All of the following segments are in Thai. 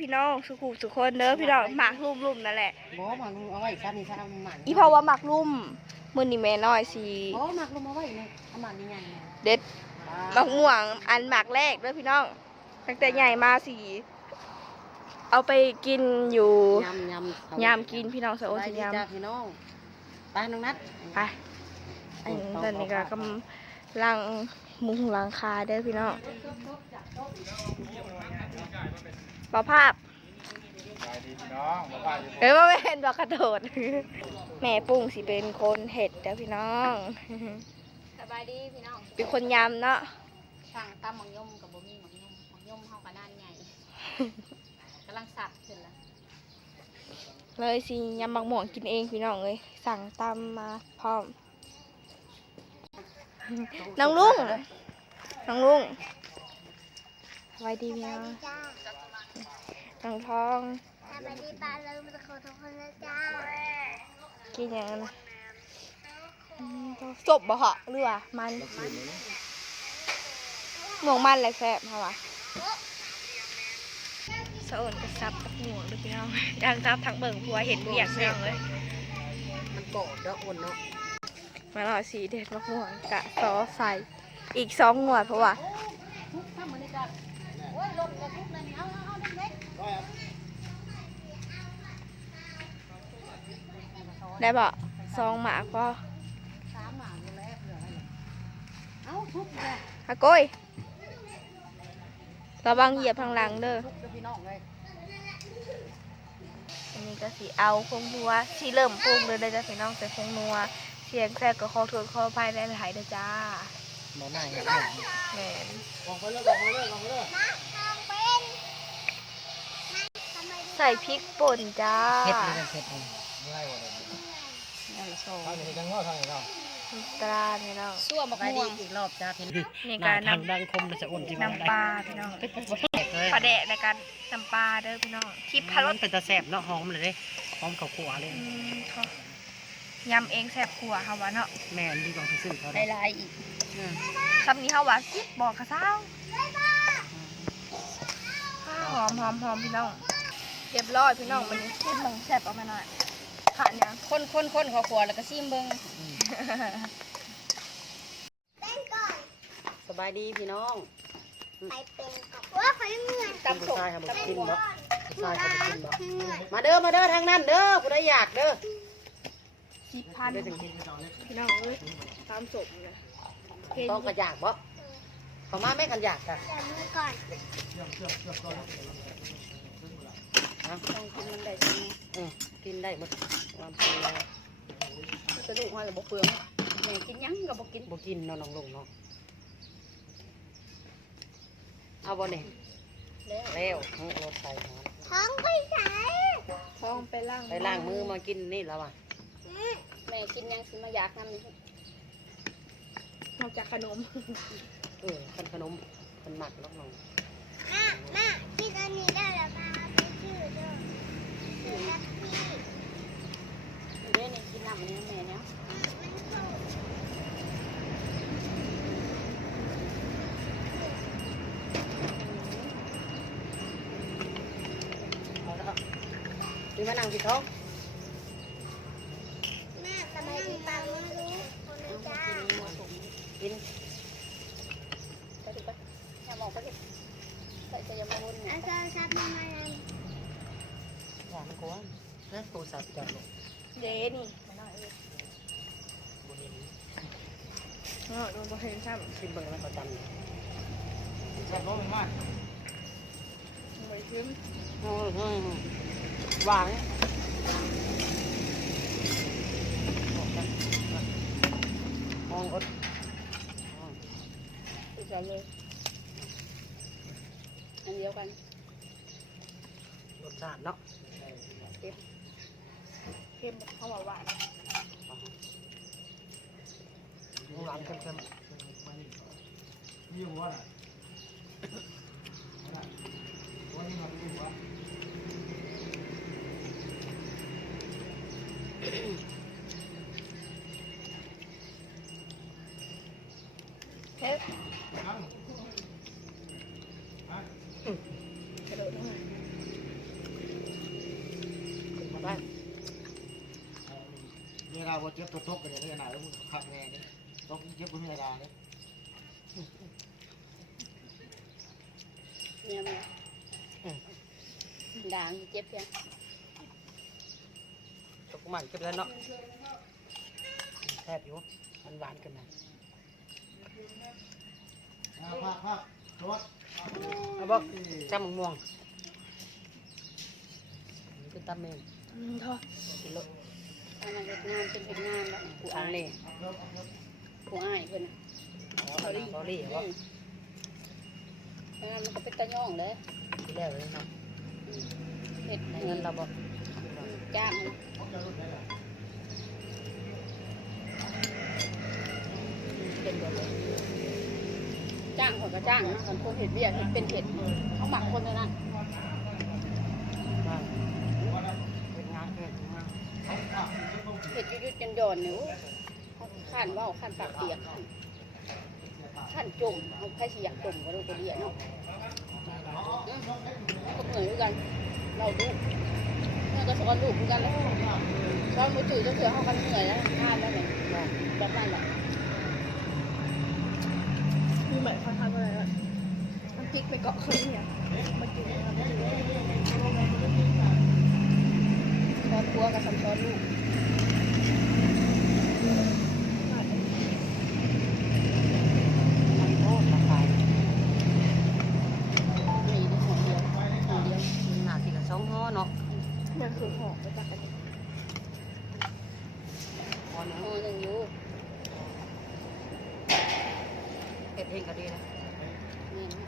พี่น้องสุขุสุขคนเด้อพี่น้องหมากลุ่มๆนั่นแหละบ่หมักลุงเอาไว้ชั้นนี้ชั้นเอาหมักอีเพราะว่าหมากลุ่มมื้อนี้แม่น้อยสิบ่หมักลุงเอาไว้นี่เอาหมักนี่ไงเด็ดมะม่วงอันหมากแรกเด้อพี่น้องตั้งแต่ใหญ่มาสิเอาไปกินอยู่ยำยำยามกินพี่น้องสะโอสสิดียามจ้าพี่น้องไปน้องนัดไปอันนี้ตอนนี้ก็กำลังมุงหลังคาเด้อพี่น้อง ปอภาพไปดีพี่น้องมาบ้านอยู่เอ้ยว่าไม่เห็นดอกกระโดด แม่ปุ้งสิเป็นคนเห็ดเด้อพี่น้อง สบายดีพี่น้องเป็นคนยำเนาะสั่งตำหมักยมกับบ่มีหมักยมหมักยมเฮากับด้านใหญ่กำลังสับขึ้นละเลยสิยำบักหม่วงกินเองพี่น้องเลยสั่งตามมาพร้อมน้องลุงน้องลุงสวัสดีพี่น้อง น้องทองสวัสดีป้าเรามาขอทุกคนนะจ้ากินอย่างนั้นนะอืมศพบ่เหาะหรือว่ามันหมวงมันอะไรแซ่บเหรอวะสะโอนกระซับกับหมวงด้วยพี่น้องดังซับทั้งเบิ่งผัวเห็นเบียกพี่น้องเลยมันโกรธเด้ออ้นเนาะมาหล่อสีเด็ดมะม่วงกะซอใส่อีกสองหน่วยเพราะว่า ทุกถ้ามันนี่ก็โอ้ยลมกระทุกนั่นนี่เอาเอาเอาเด็กได้บ่ซองหมากก็ๆสามหมาอยู่แล้วเหลืออะไรเนี่ยเอาทุบเลยฮะโก้ยระวังเหยียบทางหลังเด้อทุบเด้อพี่น้องเลยอันนี้ก็สีเอาคงนัวสีเริ่มปรุงเลยได้อจ้ะพี่น้องแต่คงนัวเสียงแทรกก็ขอโทษขออภัยได้หลายๆเด้อจ้าบ่น่าเห็นแหมนลองไปเลยลองไปเลยลองไปเลย ทองเป็นทำไม ใส่พริกป่นจ้าเผ็ดเลยเผ็ดเลยง่ายกว่าเลยนี่ละโซ่ทางนี้จังว่าทางนี้เนาะน้ำตาลพี่น้องซั่วหมักไปม่ดีวงอีกรอบจ้าเห็นนี่ก็น้ทางดังคมเลยจะอ้นที่ำน้ำปลาพี่น้องปลาแดะในการน้ำปลาเด้อพี่น้องทิพพรมัสนเป็นตะแสบเนาะหอมเลยเด้หอมข้าวคั่วเลยอืมเขายำเองแซ่บขัวค่ะวะเนาะแม่นดีกว่าที่ซื้อเขาหได้ลายๆอีกอืมคำนี้เขาว่าซิบบอกกระเซ้าหอมหอมหอมพี่น้อง เรียบร้อยพี่น้องมันซิบมองแซ่บออกมาหน่อยขาดยังคนคนคนขอขวแล้วก็ซิมเบิ่งสบายดีพี่น้องไปเป็นกับว่าเขาเหนื่อยกับผู้ชายเขาบอกกินบ่ผู้ชายเขาบอกกินบ่เหนื่อยมาเด้อมาเด้อทางนั้นเด้อผู้ใดอยากเด้อสิบพันเด้อถึงกินพี่น้องเอ้ยตามศพเลยเห็นต้องกระอยากบ่เขามาแม่กันอยากค่ะจับมือก่อน ต้องกินมันได้จังอืมกินได้หมดวางไปแล้วสะดุกมาแล้วบ่เปลืองแม่กินยังก็บ่กินบ่กินเนาะน้องลงเนาะเอาบ่เนี่ยแล้วแล้วเอารถใส่หอมท้องไปใส่ท้องไปล่างไปล้างมือมากินนี่แล้วว่ะแม่กินยังสิมาอยากนำนี่นอกจากขนมเออขนขนมคนหมักน้องน้องแม่แม่กินอันนี้ได้แล้วมาไปชื่อเด้อชื่อนักพี่ อยู่เด้นี่กินน้ำอันนี้แม่เนี่ย เอาแล้ว ดีมานั่งกินท้องแม่ทำไมถึงปังไม่รู้คนนี้จ้ากินไปดิไปอย่ามองไปดิใส่จะอย่ามาวนอาจารย์ชับมาอะไรหวานกว่านะโทรศัพท์จับลงเดนี่เนาะโดนบ่เห็นซ้กินเบิ่งแล้วเขาจำจับรถมันมากำไปชิมโอ้ยหวาน มองอดสุดยอดเลย อันเดียวกัน รสชาติเนาะเค็มเข้ามาหวานหวานเค็มมีหัวน่ะหัวนี่หัวเผ็ดนั่งนั่งกระโดดลงมาบตัวตกกันนี้ขนาดแล้ว thế ừ. cái đội đúng rồi cùng vào đây có chép tốt tốt cái này cái nào cũng khác nghe đấy tốt chép cũng như là đấy nghe mà đàn chép chưa tôi cũng mặn chép lên đó thẹp vô ăn ván cái này ภาคภาครถเอาบอกจ้ามังม่วงนี่คือตำเมนอืมทอดกินโลทำงานเฮ็ดงานเป็นเฮ็ดงานแล้วผู้อันนี่ผู้อ้ายเพิ่นน่ะเขาลี่เขาลี่ว่าอืมเพราะงั้นมันก็เป็นตะย่องเลยที่แล้วเลยเนาะอืมเฮ็ดในให้เงินเราบอกจ้างมันเป็นแบบนี้ จ้างเขาก็จ้างนะคนคนเห็ดเบี้ยเห็ดเป็นเห็ดเขาหมักคนเลยนะเห็ดยุดๆยันย่อนเนี่ยขั้นว่าขั้นปากเปียกขั้นขั้นจมเอาใครสิอยากจมก็ดูกระเดียเนาะก็เหนื่อยเหมือนกัน เราดูเมื่ก็สอนลูกเหมือนกันแล้วสอนมือถือจะเสือเข้ากันเหนื่อยแล้วทานแล้วเนี่ยแบบนั้นแหละ มีเหมือนเขาทำอะไรแบบมันพริกไปเกาะเครื่องเนี่ยมากินนะครับสอนครัวกับสอสอนลูก มันโทษราคา มีได้หัวเดียวหัวเดียว หน้าที่กับสองห่อเนาะ มันคือหอมไปจากอันนี้ ห่อหนึง หัวหนึ่งอยู่ เฮ็ดเองก็ดีนะ นี่นะ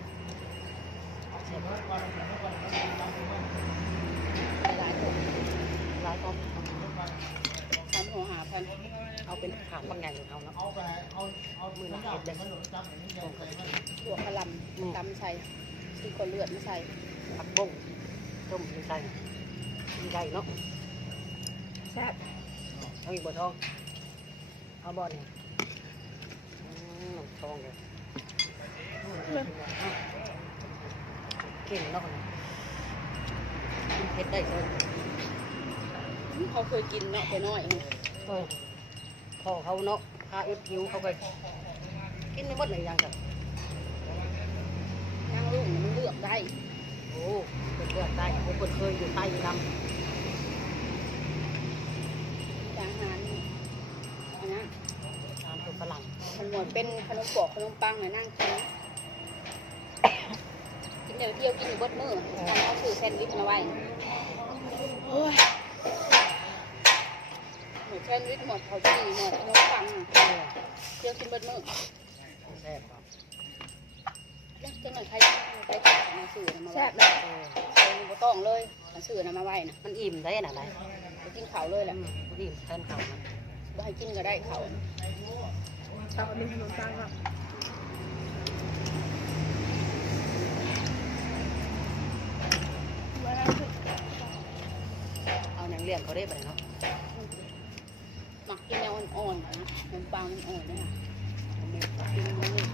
เสร็จ หลายคนหลายก็ทำหัวหาพันเอาเป็นถาบางอย่างเอาเนาะเอาไปเอาเอามือหนักเด็กมันหนุนจับอย่างนี้ใส่มันหลวกระลำตำใส่ซี่คนเลือดไม่ใส่ผักบุ้งต้มใส่ดีได้เนาะแซ่บเอาอีกบ่ทองเอาบ่เนี่ยทองเลย เก่งเนาะเฮ็ดได้เลยเขาเคยกินเนาะแต่น้อยเออพอเขาเนาะพาอึดหิวเขาไปกินไม่หมดเลยยังกันนั่งลูกมันเลือกได้โอ้เป็นเลือดได้ผมเปิดเคยอยู่ใต้อยู่ดอาหารอันนั้นำตามตัวฝรั่งมันเหมือนเป็นขนมปอกขนมปังนะนั่งกินกิน เดี๋ยวเที่ยวกินอยู่เบดมือการเขาซื้อแซนด์วิชมาไว้โอ้ยหมดแซนด์วิชหมดเขาจีหมดขนมปังน่ะเออเที่ยวกินเบดมือแซ่บครับแล้วจังหวะใครใครใครมาซื้อนะมาแซ่ไว้บเลยเออใครบ่ต้องเลยมาซื้อนะมาไว้นะมันอิ่มได้น่ะไรไปกินข้าวเลยแหละอืมมันอิ่มแทนเขานะบ่ให้กินก็ได้ข้าวเอาอันนี้ขนมปังครับ เลี้ยงเขาได้ไปเนาะหมักกินแนวอ่อนๆนะขนมปังมันอ่อนเนี่ยมันมีกินมันนี่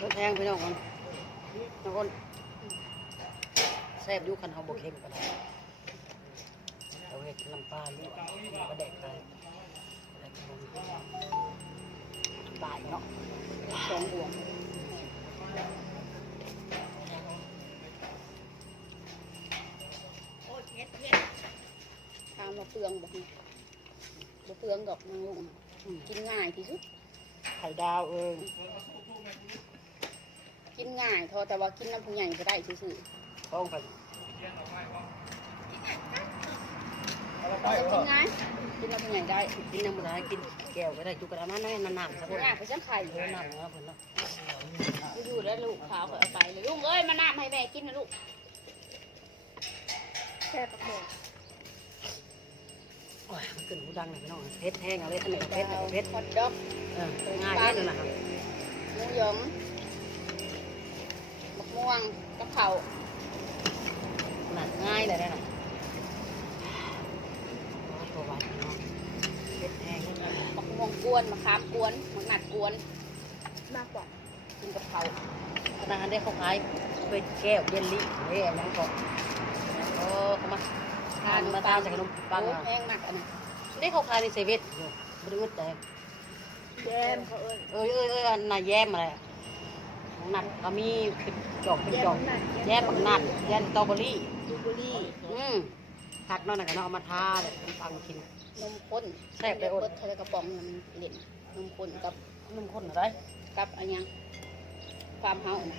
รสแพงพี่น้องคนน้องคนแซ่บยู่คันเฮาบ่เค็มก็ได้เอาเฮ็ดน้ำปลาลูกก็แดกไปแดกขนตายเนาะสองบวง ทานมาเปลืองบอกนี่บ่เปลืองดอกนางลุงอืมกินง่ายที่สุด ไข่ดาวเอ้ยกินง่ายเทอแต่ว่ากินน้ำผู้ใหญ่ก็ได้ซื่อท้องไปๆแต่กินง่ายกินน้ำผู้ใหญ่ได้ กินน้ำมันได้กินแก้วก็ได้จุกกระดาษนั่นนั่นน้ำสักคนง่ายไปจังไข่เออน้ำเนาะเพิ่นเนาะอยู่แล้วลูกขาวเขาเอาไปเลยลุงเอ้ยมาน้ำให้แม่กินนะลูกแซ่บปักหมด โอ้ยมันขึ้นหูดังเลยพี่น้องเผ็ดแห้งเอาเลยอันนี้ก็เผ็เผ็ดดอันนี้ก็เผ็ดฮอตดอกเออง่ายแค่นั้นนะครับหมูหยองมะม่วงกะเพราน่ะง่ายเลยนะน่ะตัวหวานพี่น้องเผ็ดแห้งมะม่วงกวนมะขามกวนมะนัดกวนมากกว่ากินกะเพราขนาดได้เขาขายเป็นแก้วเยลลี่เฮ้ยอันนั้นก็เขามาทานมาตามใส่ขนมปังโอ้อะแพงมากอันนี้นี่เขาขายในเซเว่นอยู่บริวารแต่แยมเขาเอิ้นเอ้ยเอ้ยเอ้ยอันน่ะแย้มอะไรอะของนัดเขามีเป็นจอกเป็นจอกแย้มบักนัดแย้มสตรอเบอรี่บลูเบอรี่ อืมผักนั่นน่ะก็เนาะเอามาทาเลยขนมปังกิน นมข้นแซ่บเลยโอ๊ตเบิดทะเลกระป๋องมันเล่นนมข้นกับนุ่มข้นอะไรกับอันยังความเฮาน่ะ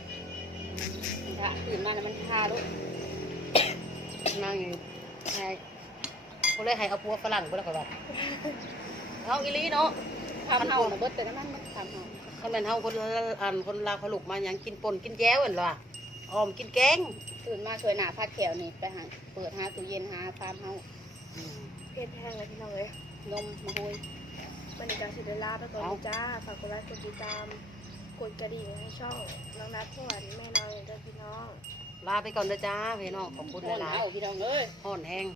มันทาตื่นมาแล้วมันทาด้วยนั่งอยู่ ให้เขาเลยให้เอาปัวฝรั่งไปแล้วก็แบบเอาอีหลีเนาะความเฮาน่ะเบิดแต่น้ำมันมันความเฮาคันแม่นเฮาคนละอันคนลาวเขาลูกมาหยังกินป่นกินแจ้วอั่นล่ะออมกินแกงตื่นมาช่วยหน้าพัดแขวนี่ไปหาเปิดหาตู้เย็นหาความเฮาอืมเผ็ดแห้งเลยพี่น้องเลยนมมาโหยบรรยากาศสิเดลาไปก่อนเอาเลยจ้าฝากกดไลค์กดติดตามกดกระดิ่งให้ช่องน้องนัดพวนแม่น้อยเด้อพี่น้อง ลาไปก่อนเด้อจ้าพี่น้องขอบคุณโหหลายเฮาพี่น้องเอ้ยๆฮ้อนแห้ง